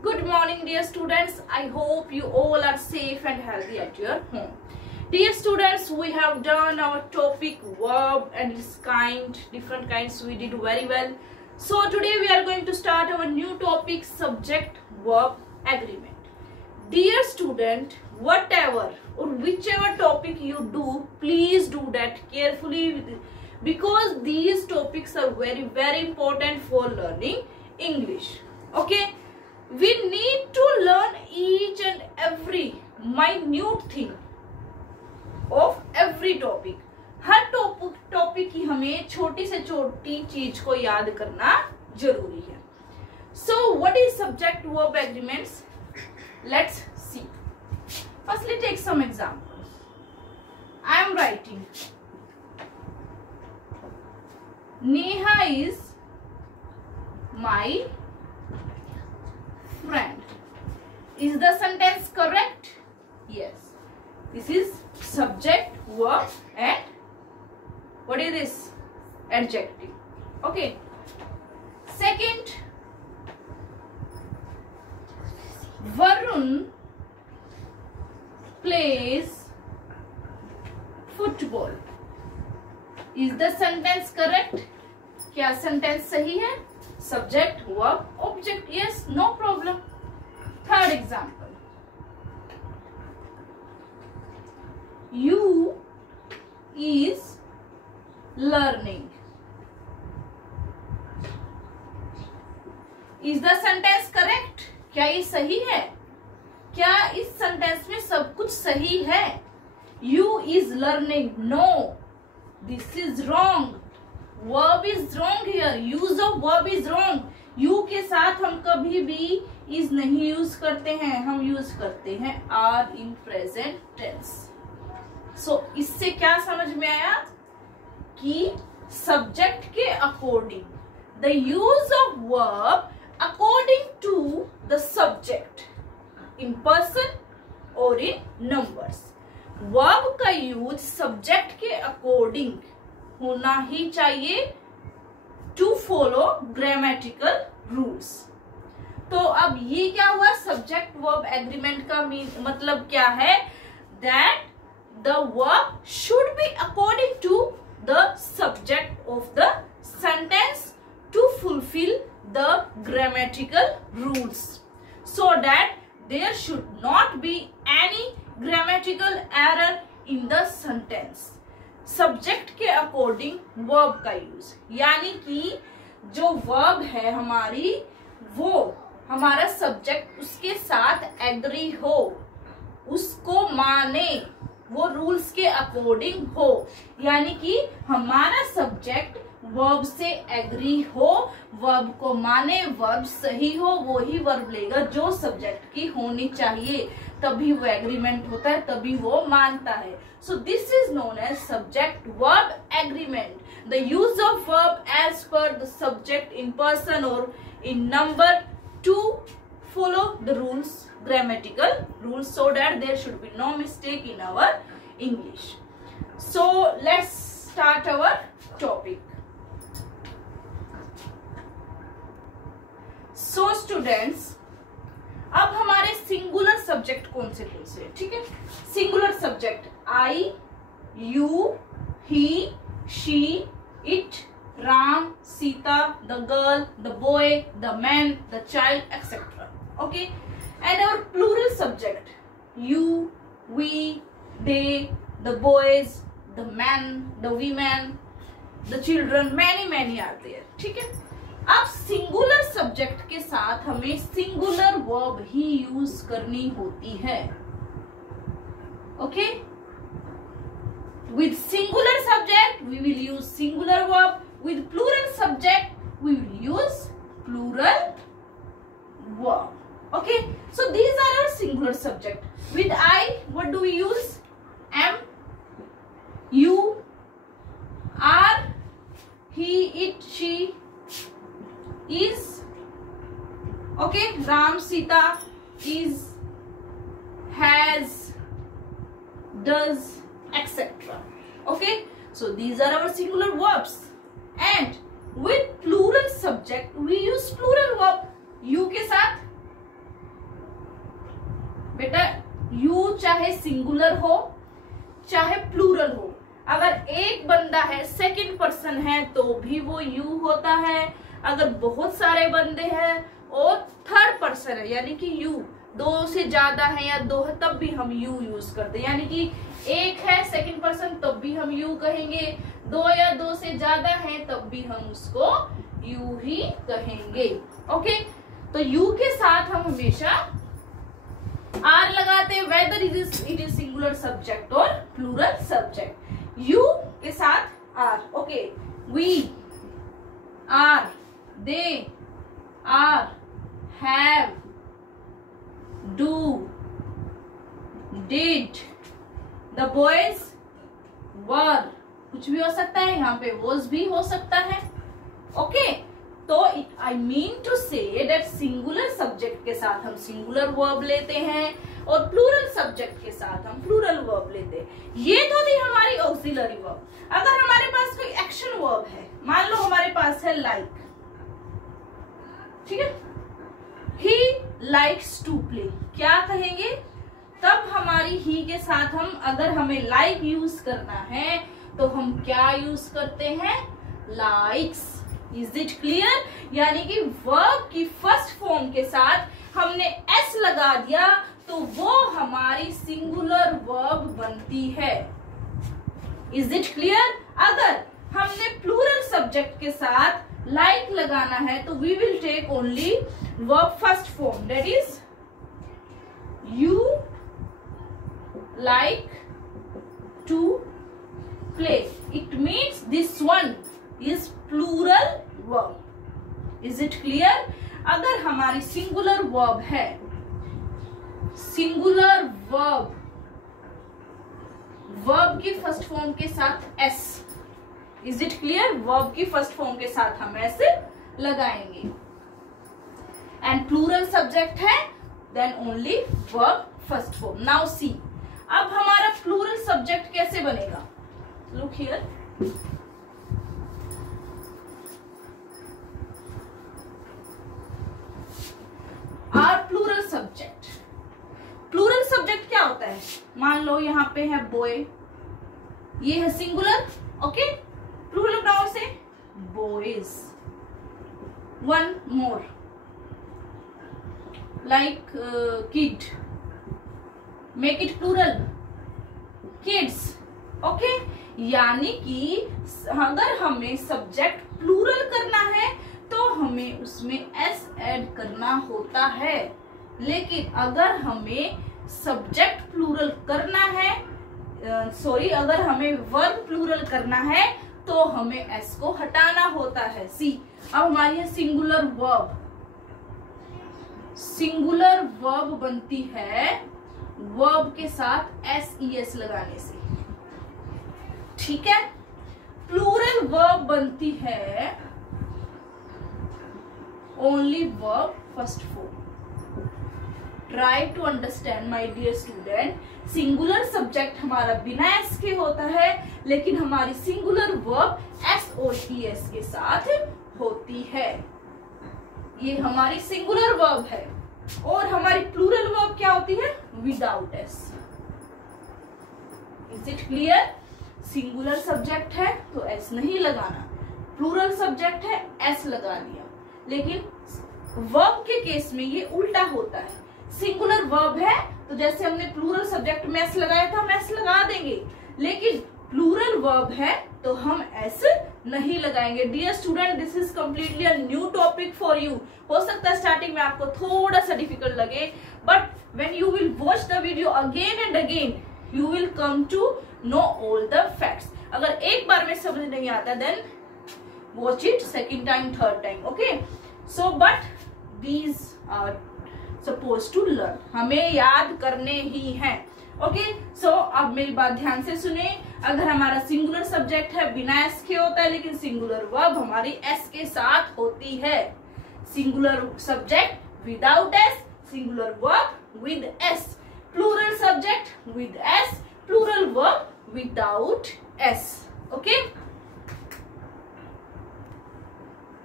Good morning, dear students. I hope you all are safe and healthy at your home. Dear students, we have done our topic verb and its different kinds. We did very well. So today we are going to start our new topic, subject verb agreement. Dear student, whatever or whichever topic you do, please do that carefully because these topics are very important for learning English. Okay. We need to learn each and every minute thing of every topic. Her topic की हमें छोटी से छोटी चीज को याद करना जरूरी है. So what is subject verb agreements? Let's see. Firstly, take some examples. I am writing. Neha is my friend. Is the sentence correct? Yes. This is subject, verb and what is this? Adjective. Okay. Second, Varun plays football. Is the sentence correct? क्या sentence सही है? Subject, verb, object. Yes, no problem. Third example. You is learning. Is the sentence correct? क्या ये सही है? क्या इस sentence में सब कुछ सही है? You is learning. No. This is wrong. Verb is wrong here. Use of verb is wrong. You के साथ हम कभी भी is नहीं यूज करते हैं, हम यूज करते हैं are in present tense. So इससे क्या समझ में आया कि subject के according the use of verb according to the subject in person or in numbers. Verb का use subject के according होना ही चाहिए टू फॉलो ग्रामेटिकल रूल्स. तो अब ये क्या हुआ, सब्जेक्ट वर्ब एग्रीमेंट का मतलब क्या है, that the verb should be according to the subject of the sentence to fulfil the grammatical rules so that there should not be any grammatical error in the sentence. Subject के according verb का use, यानी कि जो verb है हमारी, वो हमारा subject उसके साथ एग्री हो, उसको माने, वो रूल्स के अकॉर्डिंग हो, यानी कि हमारा सब्जेक्ट वर्ब से एग्री हो, वर्ब को माने, वर्ब सही हो, वो ही वर्ब लेगा जो सब्जेक्ट की होनी चाहिए, तभी वो एग्रीमेंट होता है, तभी वो मानता है. So this is known as subject verb agreement. The use of verb as per the subject in person or in number to follow the rules, grammatical rules, so that there should be no mistake in our English. So let's start our topic. So students, अब हमारे singular subject कौन से हैं, ठीक है. Singular subject I, you, he, she, it, Ram, Sita, the girl, the boy, the man, the child, etcetera. Okay. And our plural subject you, we, they, the boys, the man, the women, the children, many are there. ठीक है. अब singular subject के साथ हमें singular verb ही use करनी होती है. Okay. With singular subject we will use singular verb. With plural subject we will use plural verb. Okay. So these are our singular subject. With I what do we use, am, you, are, he, it, she, is. Okay. Ram, Sita, is, has, does, etc. Okay. So these are our singular verbs. And with plural subject we use plural verb. You के साथ बेटा you चाहे singular हो चाहे plural हो, अगर एक बंदा है सेकंड पर्सन है तो भी वो यू होता है, अगर बहुत सारे बंदे हैं और थर्ड पर्सन है यानी कि यू, दो से ज्यादा है या दो है तब भी हम यू यूज करते हैं, यानी कि एक है सेकंड पर्सन तब भी हम यू कहेंगे, दो या दो से ज्यादा है तब भी हम उसको यू ही कहेंगे। ओके, तो यू के साथ हम हमेशा आर लगाते हैं whether it is singular subject और प्लूरल सब्जेक्ट। यू के साथ are. Okay, we are, they are, have, do, did, the boys were, कुछ भी हो सकता है, यहाँ पे वॉज भी हो सकता है। ओके, तो I mean to say that singular subject के साथ हम सिंगुलर वर्ब लेते हैं और प्लूरल सब्जेक्ट के साथ हम प्लूरल वर्ब लेते हैं। ये तो थी हमारी ऑक्सिलरी वर्ब। अगर हमारे पास कोई एक्शन वर्ब है, मान लो हमारे पास है लाइक, ठीक है, ही लाइक्स टू प्ले, क्या कहेंगे तब हमारी ही के साथ हम, अगर हमें लाइक यूज करना है तो हम क्या यूज करते हैं, लाइक्स। Is it clear? यानी कि वर्ब की फर्स्ट फॉर्म के साथ हमने एस लगा दिया तो वो हमारी सिंगुलर वर्ब बनती है। Is it clear? अगर हमने प्लूरल सब्जेक्ट के साथ लाइक लगाना है तो we will take only verb first form, that is you like to play. It means this one is plural verb. Is it clear? अगर हमारी सिंगुलर वर्ब है, सिंगुलर वर्ब, वर्ब की first form के साथ s, is it clear? Verb की first form के साथ हम एस लगाएंगे। एंड प्लूरल सब्जेक्ट है then only verb first form. Now see, अब हमारा प्लूरल सब्जेक्ट कैसे बनेगा? Look here, are plural subject. Plural subject क्या होता है? मान लो यहाँ पे है बॉय, ये है सिंगुलर, ओके, प्लूरल नाउन से boys. One more like kid, make it plural, kids. Okay, यानी कि अगर हमें सब्जेक्ट प्लूरल करना है तो हमें उसमें एस ऐड करना होता है, लेकिन अगर हमें सब्जेक्ट प्लूरल करना है, अगर हमें वर्ब प्लूरल करना है तो हमें एस को हटाना होता है। सी, अब हमारी है सिंगुलर वर्ब। सिंगुलर वर्ब बनती है वर्ब के साथ एस ई एस लगाने से, ठीक है। प्लूरल वर्ब बनती है only verb first form. Try to understand my dear student, singular subject हमारा बिना एस के होता है, लेकिन हमारी सिंगुलर वर्ब एस और ई एस के साथ होती है। ये हमारी सिंगुलर वर्ब है। और हमारी प्लूरल वर्ब क्या होती है? Without S. Is it clear? Singular subject है तो एस नहीं लगाना, प्लूरल सब्जेक्ट है एस लगा दिया। लेकिन वर्ब के केस में ये उल्टा होता है। सिंगुलर वर्ब है तो जैसे हमने प्लूरल सब्जेक्ट में एस लगाया था हम एस लगा देंगे, लेकिन प्लूरल वर्ब है तो हम एस नहीं लगाएंगे। Dear student, this is completely a new topic for you. हो सकता है स्टार्टिंग में आपको थोड़ा सा डिफिकल्ट लगे, but when you will watch the video again and again you will come to know all the facts. अगर एक बार में समझ नहीं आता then watch it second time, third time, okay. So but these are suppose to learn, हमें याद करने ही हैं, ओके। सो अब मेरी बात ध्यान से सुने। अगर हमारा सिंगुलर सब्जेक्ट है बिना एस के होता है, लेकिन सिंगुलर वर्ब हमारी एस के साथ होती है। Singular subject without s, singular verb with s, plural subject with s, plural verb without s, okay.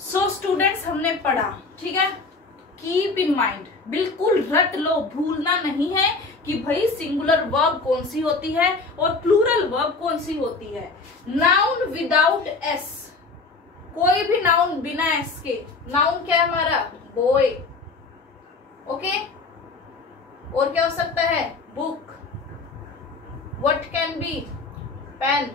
So students, हमने पढ़ा, ठीक है, कीप इन माइंड, बिल्कुल रट लो, भूलना नहीं है कि भाई सिंगुलर वर्ब कौन सी होती है और प्लूरल वर्ब कौन सी होती है। नाउन विदाउट एस, कोई भी नाउन बिना एस के, नाउन क्या है हमारा, बॉय, ओके। और क्या हो सकता है, book, what can be, pen,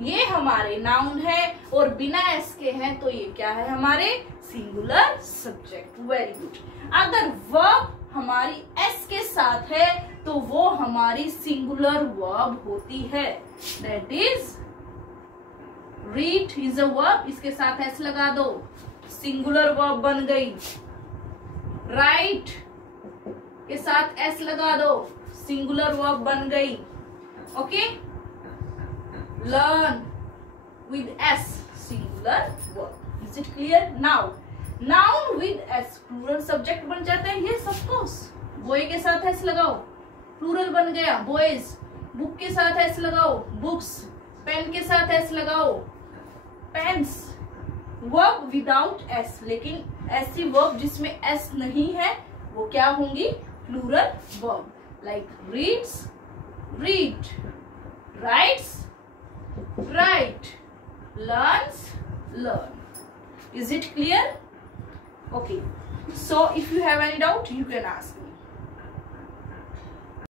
ये हमारे नाउन है और बिना एस के हैं तो ये क्या है, हमारे सिंगुलर सब्जेक्ट। Very good. अगर वर्ब हमारी एस के साथ है तो वो हमारी सिंगुलर वर्ब होती है। That is read is a verb, इसके साथ एस लगा दो, सिंगुलर वर्ब बन गई। राइट के साथ एस लगा दो, सिंगुलर वर्ब बन गई। Okay, learn with s, singular verb। is it clear? now noun with s, plural subject बन जाता है। yes of course, boy के साथ s लगाओ, plural बन गया boys। book के साथ s लगाओ, books। pen के साथ s लगाओ, pens। verb without s, लेकिन ऐसी verb जिसमें s नहीं है वो क्या होंगी, plural verb। like reads, read, writes, write, learns, learn। is it clear? okay, so if you have any doubt you can ask me।